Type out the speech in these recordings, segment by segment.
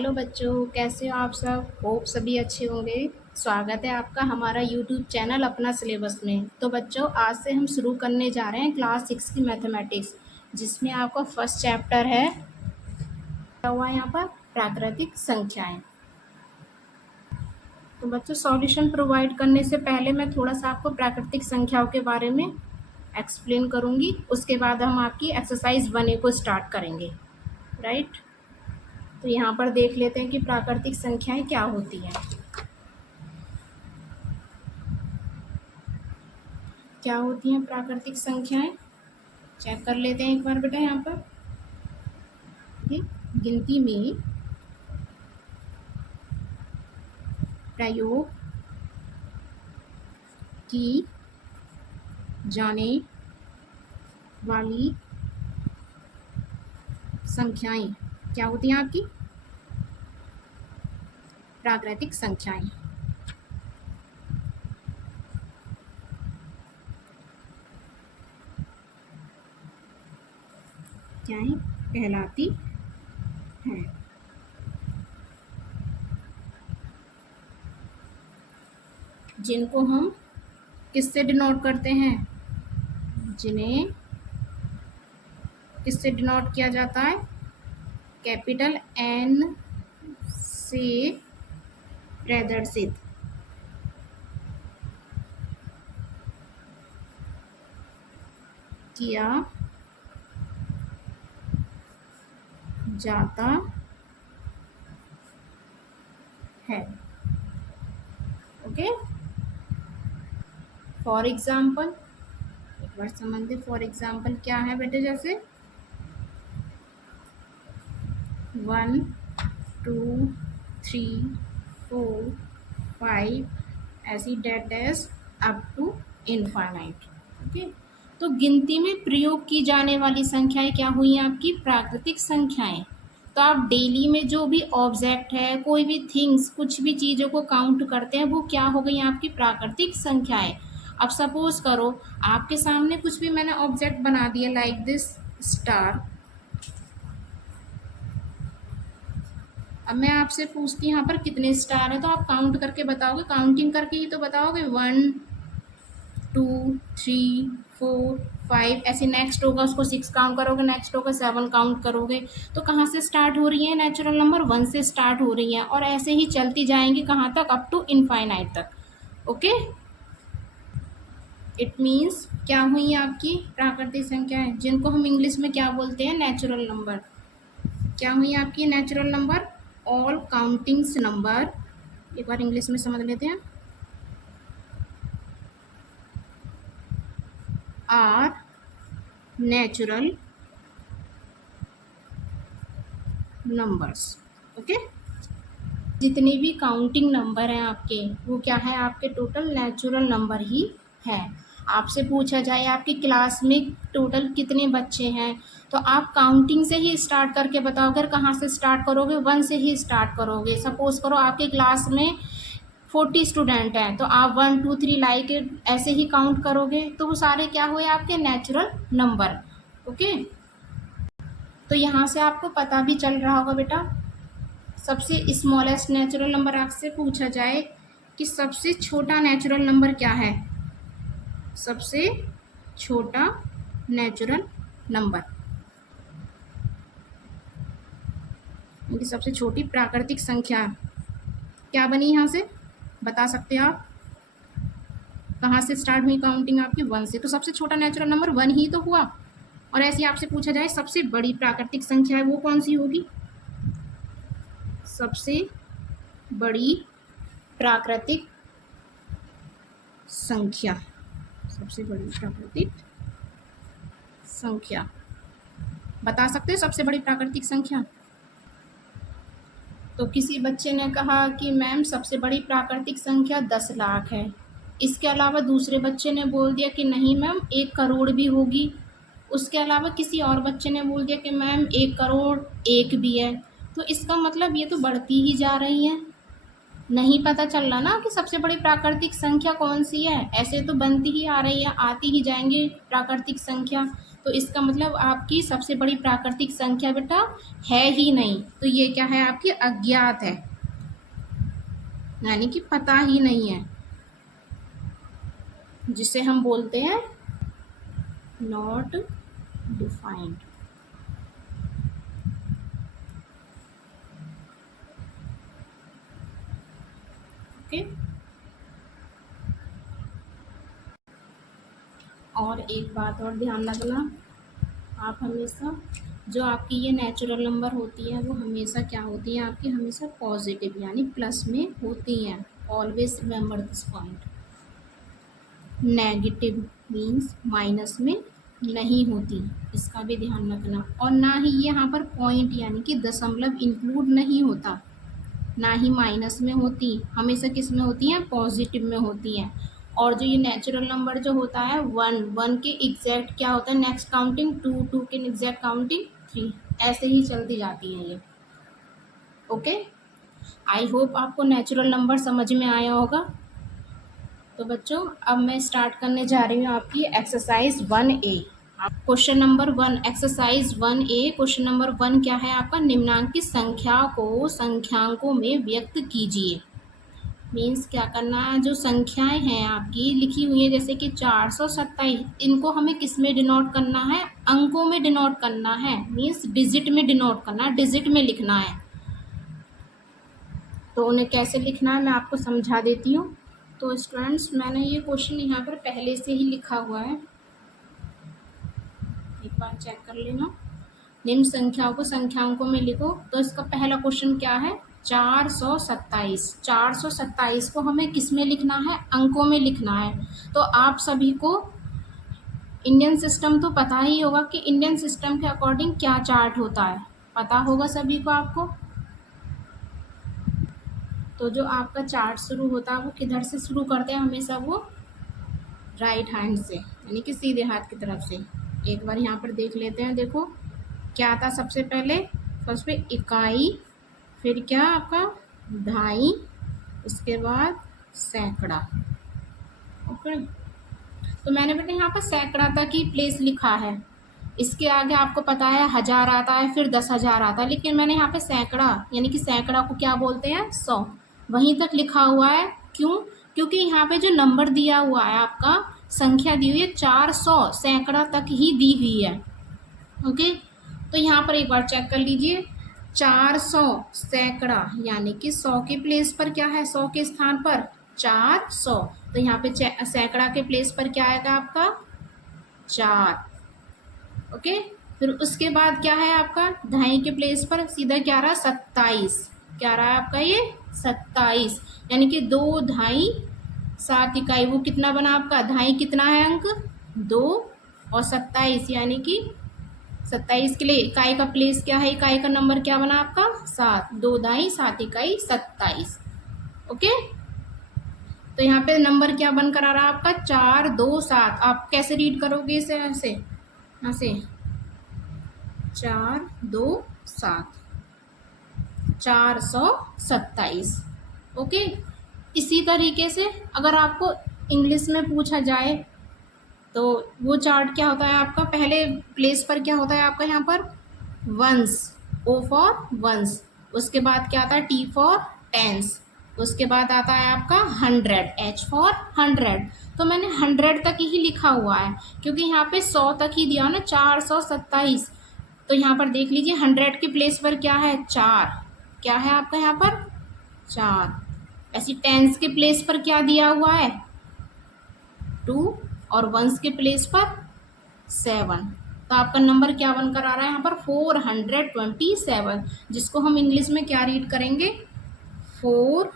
Hello बच्चों, कैसे हो आप सब। होप सभी अच्छे होंगे। स्वागत है आपका हमारा यूट्यूब चैनल अपना सिलेबस में। तो बच्चों, आज से हम शुरू करने जा रहे हैं क्लास 6 की मैथमेटिक्स, जिसमें आपका फर्स्ट चैप्टर है क्या हुआ यहाँ पर, प्राकृतिक संख्याएं। तो बच्चों, सॉल्यूशन प्रोवाइड करने से पहले मैं थोड़ा सा आपको प्राकृतिक संख्याओं के बारे में एक्सप्लेन करूँगी। उसके बाद हम आपकी एक्सरसाइज 1A को स्टार्ट करेंगे, राइट। तो यहाँ पर देख लेते हैं कि प्राकृतिक संख्याएं क्या होती हैं। क्या होती हैं प्राकृतिक संख्याएं, चेक कर लेते हैं एक बार बेटा। यहाँ पर गिनती में प्रयोग की जाने वाली संख्याएं क्या होती हैं आपकी, प्राकृतिक संख्याएं। क्या है, कहलाती है। जिनको हम किससे डिनोट करते हैं, जिन्हें किससे डिनोट किया जाता है, कैपिटल एन से प्रदर्शित किया जाता है। ओके, फॉर एग्जाम्पल एक बार समझते। फॉर एग्जाम्पल क्या है बेटे, जैसे 1 2 3 4 5 ऐसी dash up to infinite. Okay, तो गिनती में प्रयोग की जाने वाली संख्याएं क्या हुई आपकी, प्राकृतिक संख्याएं। तो आप डेली में जो भी ऑब्जेक्ट है, कोई भी थिंग्स, कुछ भी चीज़ों को काउंट करते हैं, वो क्या हो गई आपकी प्राकृतिक संख्याएं। अब सपोज करो आपके सामने कुछ भी मैंने ऑब्जेक्ट बना दिया, लाइक दिस स्टार। अब मैं आपसे पूछती हूँ यहाँ पर कितने स्टार है, तो आप काउंट करके बताओगे, काउंटिंग करके ही तो बताओगे। 1 2 3 4 5 ऐसे। नेक्स्ट होगा उसको 6 काउंट करोगे, नेक्स्ट होगा 7 काउंट करोगे। तो कहाँ से स्टार्ट हो रही है, नेचुरल नंबर 1 से स्टार्ट हो रही है, और ऐसे ही चलती जाएंगी कहाँ तक, अप टू इनफाइनाइट तक। ओके, इट मीन्स क्या हुई आपकी प्राकृतिक संख्याएं, जिनको हम इंग्लिश में क्या बोलते हैं, नेचुरल नंबर। क्या हुई आपकी natural number, all countings number. एक बार इंग्लिश में समझ लेते हैं, आर नेचुरल नंबर्स। ओके, जितने भी काउंटिंग नंबर हैं आपके, वो क्या है, आपके टोटल नेचुरल नंबर ही है। आपसे पूछा जाए आपकी क्लास में टोटल कितने बच्चे हैं, तो आप काउंटिंग से ही स्टार्ट करके बताओ। अगर कहाँ से स्टार्ट करोगे, 1 से ही स्टार्ट करोगे। सपोज करो आपके क्लास में 40 स्टूडेंट हैं, तो आप 1 2 3 लाइक ऐसे ही काउंट करोगे, तो वो सारे क्या हुए आपके नेचुरल नंबर। ओके, तो यहाँ से आपको पता भी चल रहा होगा बेटा। सबसे स्मॉलेस्ट नेचुरल नंबर आपसे पूछा जाए कि सबसे छोटा नेचुरल नंबर क्या है, सबसे छोटा नेचुरल नंबर, इनकी सबसे छोटी प्राकृतिक संख्या क्या बनी, यहाँ से बता सकते हैं आप। कहाँ से स्टार्ट हुई काउंटिंग आपकी, 1 से। तो सबसे छोटा नेचुरल नंबर 1 ही तो हुआ। और ऐसे आपसे पूछा जाए सबसे बड़ी प्राकृतिक संख्या है, वो कौन सी होगी, सबसे बड़ी प्राकृतिक संख्या, सबसे बड़ी प्राकृतिक संख्या बता सकते हो सबसे बड़ी प्राकृतिक संख्या। तो किसी बच्चे ने कहा कि मैम सबसे बड़ी प्राकृतिक संख्या 10 लाख है। इसके अलावा दूसरे बच्चे ने बोल दिया कि नहीं मैम 1 करोड़ भी होगी। उसके अलावा किसी और बच्चे ने बोल दिया कि मैम 1 करोड़ 1 भी है। तो इसका मतलब ये तो बढ़ती ही जा रही है। नहीं पता चल रहा ना कि सबसे बड़ी प्राकृतिक संख्या कौन सी है। ऐसे तो बनती ही आ रही है, आती ही जाएंगे प्राकृतिक संख्या। तो इसका मतलब आपकी सबसे बड़ी प्राकृतिक संख्या बेटा है ही नहीं, तो ये क्या है आपकी अज्ञात है, यानी कि पता ही नहीं है, जिसे हम बोलते हैं नॉट डिफाइंड। ओके, और एक बात और ध्यान रखना, आप हमेशा जो आपकी ये नेचुरल नंबर होती है वो हमेशा क्या होती है आपकी, हमेशा पॉजिटिव यानी प्लस में होती हैं। Always remember this point. Negative means minus में नहीं होती, इसका भी ध्यान रखना। और ना ही यहाँ पर पॉइंट यानी कि दशमलव इंक्लूड नहीं होता, ना ही माइनस में होती, हमेशा किस में होती हैं, पॉजिटिव में होती हैं। और जो ये नेचुरल नंबर जो होता है वन के एग्जैक्ट क्या होता है नेक्स्ट काउंटिंग, टू के एग्जैक्ट काउंटिंग 3, ऐसे ही चलती जाती है ये। ओके, आई होप आपको नेचुरल नंबर समझ में आया होगा। तो बच्चों अब मैं स्टार्ट करने जा रही हूँ आपकी exercise 1A। Question number 1, exercise 1A। Question number 1 क्या है आपका, निम्नांकित संख्या को संख्यांकों में व्यक्त कीजिए। मीन्स क्या करना है, जो संख्याएं हैं आपकी लिखी हुई है जैसे कि 427, इनको हमें किस में डिनोट करना है, अंकों में डिनोट करना है, मीन्स डिजिट में डिनोट करना है, डिजिट में लिखना है। तो उन्हें कैसे लिखना है मैं आपको समझा देती हूँ। तो स्टूडेंट्स मैंने ये क्वेश्चन यहाँ पर पहले से ही लिखा हुआ है, एक बार चेक कर लेना। निम्न संख्याओं को संख्यांकों में लिखो। तो इसका पहला क्वेश्चन क्या है, 427। 427 को हमें किस में लिखना है, अंकों में लिखना है। तो आप सभी को इंडियन सिस्टम तो पता ही होगा कि इंडियन सिस्टम के अकॉर्डिंग क्या चार्ट होता है, पता होगा सभी को आपको। तो जो आपका चार्ट शुरू होता है वो किधर से शुरू करते हैं, हमेशा वो राइट हैंड से यानी कि सीधे हाथ की तरफ से। एक बार यहाँ पर देख लेते हैं, देखो क्या था सबसे पहले, फर्स्ट पे इकाई, फिर क्या आपका ढाई, उसके बाद सैकड़ा। ओके, तो मैंने बेटा यहाँ पर सैकड़ा तक ही प्लेस लिखा है, इसके आगे आपको पता है 1000 आता है, फिर 10,000 आता है, लेकिन मैंने यहाँ पे सैकड़ा यानी कि सैकड़ा को क्या बोलते हैं 100, वहीं तक लिखा हुआ है। क्यों, क्योंकि यहाँ पे जो नंबर दिया हुआ है आपका, संख्या दी हुई है 400, सैकड़ा तक ही दी हुई है। ओके, तो यहाँ पर एक बार चेक कर लीजिए, 400 सैकड़ा यानी कि 100 के प्लेस पर क्या है, 100 के स्थान पर 400, तो यहाँ पे सैकड़ा के प्लेस पर क्या आएगा आपका 4। ओके, फिर उसके बाद क्या है आपका ढाई के प्लेस पर सीधा क्या रहा 27, क्या रहा है आपका ये 27, यानी कि 2 ढाई 7 इकाई, वो कितना बना आपका ढाई, कितना है अंक 2 और 27, यानी कि 27 के लिए इकाई का प्लेस क्या है, इकाई का नंबर क्या बना आपका 7, 2 ढाई 7 इकाई 27। ओके, तो यहाँ पे नंबर क्या बनकर आ रहा है आपका 4 2 7। आप कैसे रीड करोगे इसे, ऐसे यहाँ से 4 2 7, 427। ओके, इसी तरीके से अगर आपको इंग्लिश में पूछा जाए तो वो चार्ट क्या होता है आपका, पहले प्लेस पर क्या होता है आपका यहाँ पर वंस, ओ फॉर वंस, उसके बाद क्या आता है टी फॉर टेंस, उसके बाद आता है आपका 100, एच फॉर 100। तो मैंने 100 तक ही लिखा हुआ है क्योंकि यहाँ पे 100 तक ही दिया ना 427। तो यहाँ पर देख लीजिए 100 के प्लेस पर क्या है 4, क्या है आपका यहाँ पर 4। ऐसी टेंस के प्लेस पर क्या दिया हुआ है 2 और वंस के प्लेस पर 7। तो आपका नंबर क्या बनकर आ रहा है यहाँ पर 427, जिसको हम इंग्लिश में क्या रीड करेंगे 427।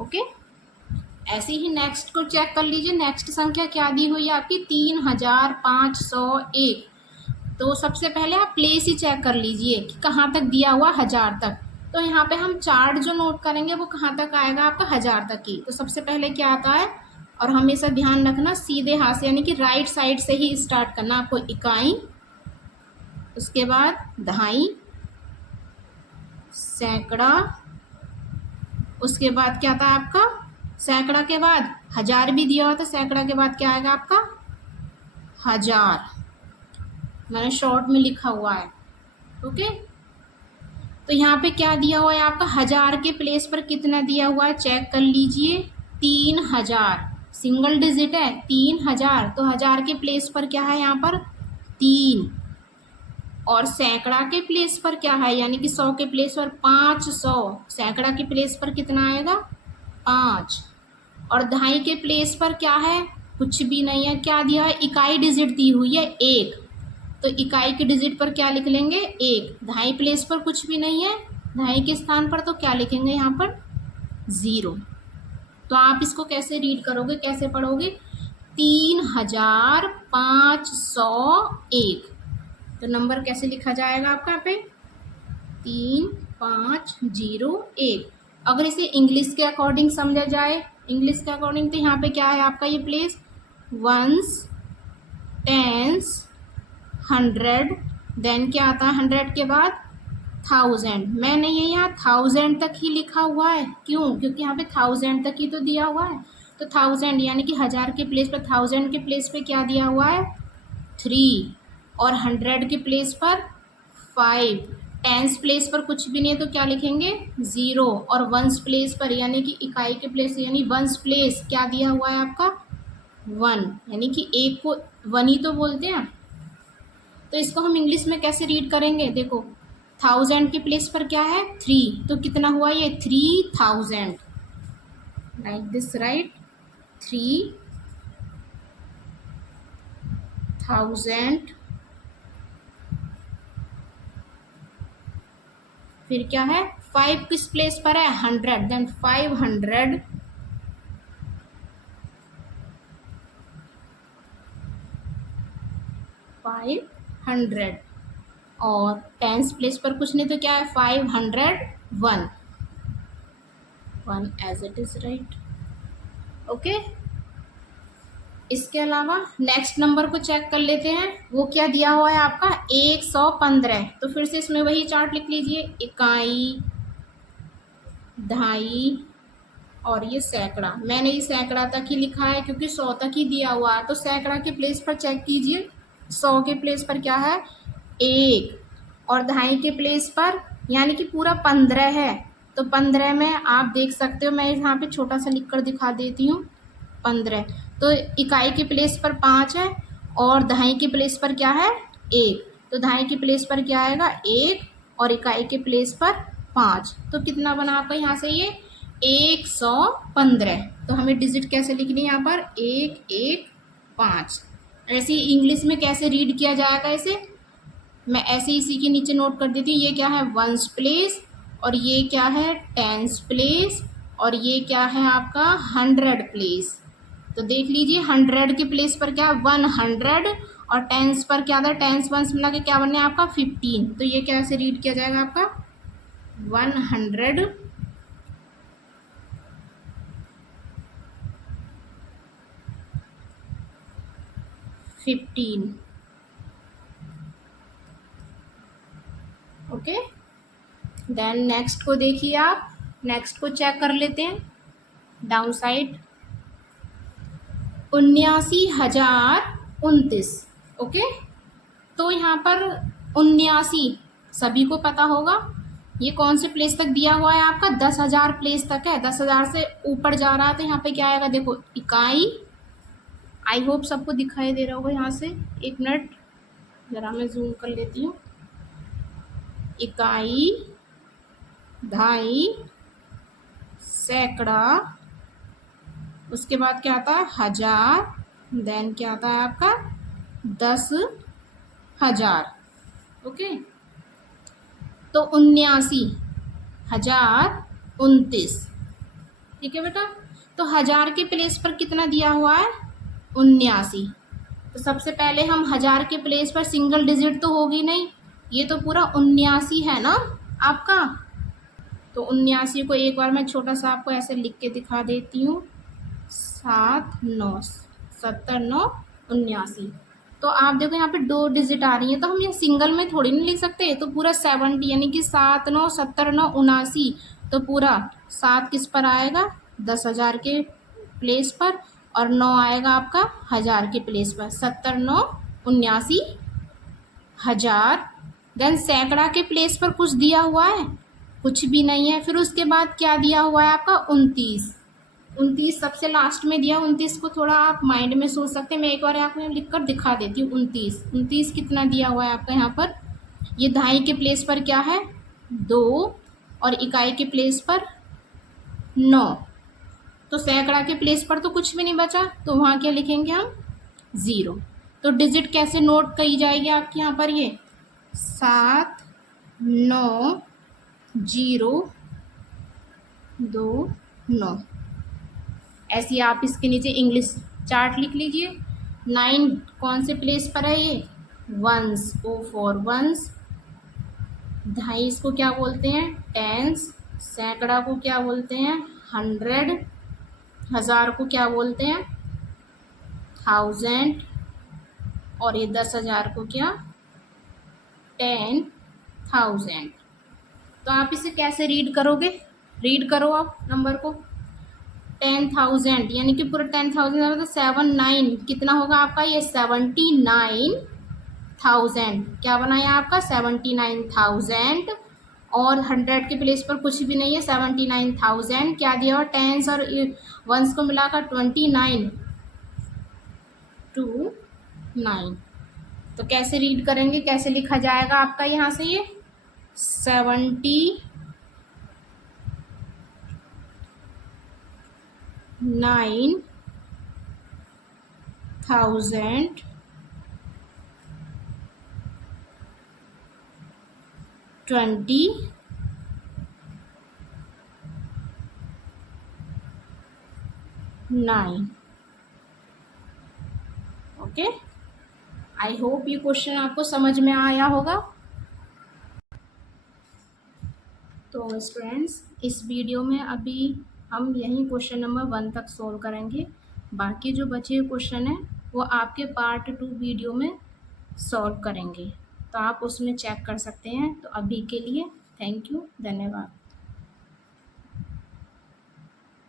ओके, ऐसे ही नेक्स्ट को चेक कर लीजिए, नेक्स्ट संख्या क्या दी हुई है आपकी 3501। तो सबसे पहले आप प्लेस ही चेक कर लीजिए कि कहाँ तक दिया हुआ 1000 तक। तो यहाँ पे हम चार्ट जो नोट करेंगे वो कहाँ तक आएगा आपका 1000 तक ही। तो सबसे पहले क्या आता है और हमेशा ध्यान रखना सीधे हाथ से यानी कि राइट साइड से ही स्टार्ट करना आपको। इकाई, उसके बाद दहाई, सैकड़ा, उसके बाद क्या था आपका, सैकड़ा के बाद हजार भी दिया हुआ था, सैकड़ा के बाद क्या आएगा आपका हजार, मैंने शॉर्ट में लिखा हुआ है। ओके, तो यहाँ पे क्या दिया हुआ है आपका, हजार के प्लेस पर कितना दिया हुआ है चेक कर लीजिए, 3000, सिंगल डिजिट है 3000, तो हजार के प्लेस पर क्या है यहाँ पर 3, और सैकड़ा के प्लेस पर क्या है यानी कि 100 के प्लेस पर 500, सैकड़ा के प्लेस पर कितना आएगा 5, और दहाई के प्लेस पर क्या है कुछ भी नहीं है, क्या दिया है इकाई डिजिट दी हुई है 1, तो इकाई के डिजिट पर क्या लिख लेंगे 1, दहाई प्लेस पर कुछ भी नहीं है, दहाई के स्थान पर तो क्या लिखेंगे यहाँ पर 0। तो आप इसको कैसे रीड करोगे, कैसे पढ़ोगे, 3501, तो नंबर कैसे लिखा जाएगा आपका यहाँ पे 3501। अगर इसे इंग्लिश के अकॉर्डिंग समझा जाए, इंग्लिश के अकॉर्डिंग, तो यहाँ पे क्या है आपका ये प्लेस, वंस, टेंस, 100, देन क्या आता है 100 के बाद 1000, मैंने ये यहाँ 1000 तक ही लिखा हुआ है, क्यों, क्योंकि यहाँ पे 1000 तक ही तो दिया हुआ है, तो 1000 यानी कि 1000 के प्लेस पर 1000 के प्लेस पे क्या दिया हुआ है 3, और 100 के प्लेस पर 5, टेंस प्लेस पर कुछ भी नहीं है तो क्या लिखेंगे 0, और वंस प्लेस पर यानी कि इकाई के प्लेस यानी वंस प्लेस क्या दिया हुआ है आपका 1, यानी कि एक को 1 ही तो बोलते हैं। तो इसको हम इंग्लिश में कैसे रीड करेंगे, देखो 1000 के प्लेस पर क्या है 3, तो कितना हुआ ये 3000, लाइक दिस राइट 3000, फिर क्या है 5 किस प्लेस पर है 100, देन 500, और टेंस प्लेस पर कुछ नहीं तो क्या है 501, 1 as it is right. Okay, इसके अलावा नेक्स्ट नंबर को चेक कर लेते हैं, वो क्या दिया हुआ है आपका 115, तो फिर से इसमें वही चार्ट लिख लीजिए, इकाई, दहाई और ये सैकड़ा, मैंने ये सैकड़ा तक ही लिखा है क्योंकि 100 तक ही दिया हुआ है, तो सैकड़ा के प्लेस पर चेक कीजिए, 100 के प्लेस पर क्या है 1, और दहाई के प्लेस पर यानी कि पूरा 15 है, तो 15 में आप देख सकते हो, मैं यहाँ पे छोटा सा लिख कर दिखा देती हूँ 15, तो इकाई के प्लेस पर 5 है और दहाई के प्लेस पर क्या है 1, तो दहाई के प्लेस पर क्या आएगा 1 और इकाई के प्लेस पर 5, तो कितना बना आपका यहाँ से ये 115। तो हमें डिजिट कैसे लिखनी है यहाँ पर 115। ऐसे ही इंग्लिश में कैसे रीड किया जाएगा इसे, मैं ऐसे इसी के नीचे नोट कर देती हूँ, ये क्या है वंस प्लेस, और ये क्या है टेंस प्लेस, और ये क्या है आपका 100 प्लेस। तो देख लीजिए 100 के प्लेस पर क्या 100, और टेंस पर क्या था, टेंस वंस मिला के क्या बनने आपका 15, तो ये कैसे रीड किया जाएगा आपका 115। ओके, देन नेक्स्ट को देखिए आप, नेक्स्ट को चेक कर लेते हैं, डाउन साइड 79,029। ओके, तो यहाँ पर 79 सभी को पता होगा, ये कौन से प्लेस तक दिया हुआ है आपका 10,000 प्लेस तक है, 10,000 से ऊपर जा रहा है, तो यहाँ पे क्या आएगा देखो इकाई, आई होप सबको दिखाई दे रहा होगा यहाँ से, एक मिनट ज़रा मैं जूम कर लेती हूँ, इकाई, दहाई, सैकड़ा, उसके बाद क्या आता है 1000, देन क्या आता है आपका 10,000। ओके, तो 79,029, ठीक है बेटा। तो 1000 के प्लेस पर कितना दिया हुआ है 79, तो सबसे पहले हम 1000 के प्लेस पर सिंगल डिजिट तो होगी नहीं, ये तो पूरा 79 है ना आपका, तो 79 को एक बार मैं छोटा सा आपको ऐसे लिख के दिखा देती हूँ, 7 9 70 9 79। तो आप देखो यहाँ पे 2 डिजिट आ रही है, तो हम ये सिंगल में थोड़ी नहीं लिख सकते, तो पूरा 70 यानी कि 7 9 70 9 79। तो पूरा 7 किस पर आएगा, 10,000 के प्लेस पर, और 9 आएगा आपका 1000 के प्लेस पर, 70 9 79 हजार। देन सैकड़ा के प्लेस पर कुछ दिया हुआ है, कुछ भी नहीं है। फिर उसके बाद क्या दिया हुआ है आपका, 29। 29 सबसे लास्ट में दिया। 29 को थोड़ा आप माइंड में सोच सकते हैं, मैं एक बार आपको लिख कर दिखा देती हूँ। 29 कितना दिया हुआ है आपका यहाँ पर, ये दहाई के प्लेस पर क्या है 2, और इकाई के प्लेस पर 9। तो सैकड़ा के प्लेस पर तो कुछ भी नहीं बचा, तो वहाँ क्या लिखेंगे हम, 0। तो डिजिट कैसे नोट की जाएगी आपके यहाँ पर, ये 7 9 0 2 9। ऐसी आप इसके नीचे इंग्लिश चार्ट लिख लीजिए। 9 कौन से प्लेस पर है, ये वंस, ओ फॉर वंस। दहाई इसको क्या बोलते हैं, टेंस। सैकड़ा को क्या बोलते हैं, 100। हजार को क्या बोलते हैं, 1000। और ये 10,000 को क्या, 10,000। तो आप इसे कैसे रीड करोगे, रीड करो आप नंबर को। 10,000 यानी कि पूरा 10,000 मतलब 7 9 कितना होगा आपका, ये 79,000। क्या बनाया आपका, 79,000। और 100 के प्लेस पर कुछ भी नहीं है, 79,000 क्या दिया हुआ, टेंस और वंस को मिलाकर 29 2 9। तो कैसे रीड करेंगे, कैसे लिखा जाएगा आपका यहाँ से, ये 79,000 29। ओके, आई होप ये क्वेश्चन आपको समझ में आया होगा। तो स्टूडेंट्स, इस वीडियो में अभी हम यही क्वेश्चन नंबर 1 तक सोल्व करेंगे। बाकी जो बचे हुए क्वेश्चन हैं वो आपके पार्ट 2 वीडियो में सॉल्व करेंगे, तो आप उसमें चेक कर सकते हैं। तो अभी के लिए थैंक यू, धन्यवाद।